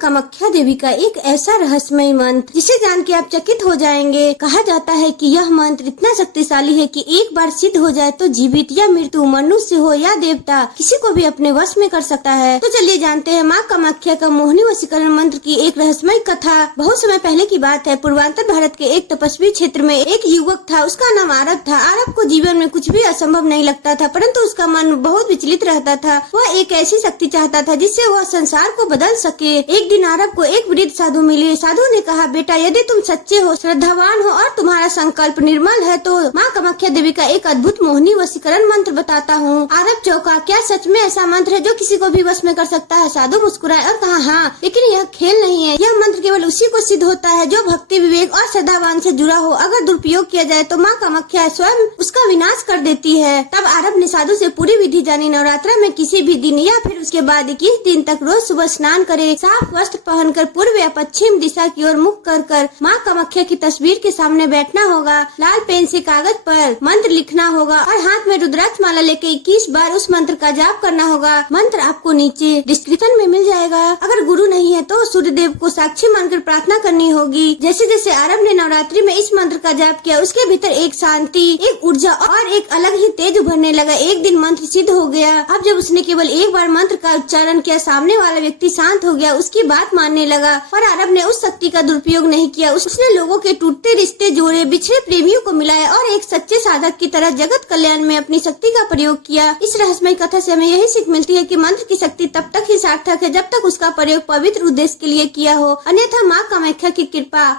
कामाख्या देवी का एक ऐसा रहस्यमय मंत्र जिसे जान के आप चकित हो जाएंगे। कहा जाता है कि यह मंत्र इतना शक्तिशाली है कि एक बार सिद्ध हो जाए तो जीवित या मृत्यु, मनुष्य हो या देवता, किसी को भी अपने वश में कर सकता है। तो चलिए जानते हैं माँ कामाख्या का मोहिनी वशीकरण मंत्र की एक रहस्यमय कथा। बहुत समय पहले की बात है। पूर्वांचल भारत के एक तपस्वी क्षेत्र में एक युवक था। उसका नाम आरब था। आरब को जीवन में कुछ भी असंभव नहीं लगता था, परंतु उसका मन बहुत विचलित रहता था। वह एक ऐसी शक्ति चाहता था जिससे वह संसार को बदल सके। एक दिन आरब को एक वृद्ध साधु मिले। साधु ने कहा, बेटा, यदि तुम सच्चे हो, श्रद्धावान हो और तुम्हारा संकल्प निर्मल है तो माँ कामाख्या देवी का एक अद्भुत मोहिनी वशीकरण मंत्र बताता हूँ। आरब चौंका, क्या सच में ऐसा मंत्र है जो किसी को भी वश में कर सकता है? साधु मुस्कुराए और कहा, हाँ, लेकिन यह खेल नहीं है। यह मंत्र केवल उसी को सिद्ध होता है जो भक्ति, विवेक और श्रद्धावान से जुड़ा हो। अगर दुरुपयोग किया जाए तो माँ कामाख्या स्वयं उसका विनाश कर देती है। तब आरब ने साधु से पूरी विधि जानी। नवरात्रा में किसी भी दिन या फिर उसके बाद 21 दिन तक रोज सुबह स्नान करे, साफ वस्त्र पहनकर पूर्व या पश्चिम दिशा की ओर मुख कर माँ कामाख्या की तस्वीर के सामने बैठना होगा। लाल पेन से कागज पर मंत्र लिखना होगा और हाथ में रुद्राक्ष माला लेके 21 बार उस मंत्र का जाप करना होगा। मंत्र आपको नीचे डिस्क्रिप्शन में मिल जाएगा। अगर गुरु नहीं है तो सूर्य देव को साक्षी मानकर प्रार्थना करनी होगी। जैसे जैसे आरब ने नवरात्रि में इस मंत्र का जाप किया, उसके भीतर एक शांति, एक ऊर्जा और एक अलग ही तेज उभरने लगा। एक दिन मंत्र सिद्ध हो गया। अब जब उसने केवल एक बार मंत्र का उच्चारण किया, सामने वाला व्यक्ति शांत हो गया, उसकी बात मानने लगा। और आरब ने उस शक्ति का दुरुपयोग नहीं किया। उसने लोगों के टूटते रिश्ते जोड़े, बिछड़े प्रेमियों को मिलाया और एक सच्चे साधक की तरह जगत कल्याण में अपनी शक्ति का प्रयोग किया। इस रहस्यमय कथा से हमें यही सीख मिलती है कि मंत्र की शक्ति तब तक ही सार्थक है जब तक उसका प्रयोग पवित्र उद्देश्य के लिए किया हो, अन्यथा माँ कामाख्या की कृपा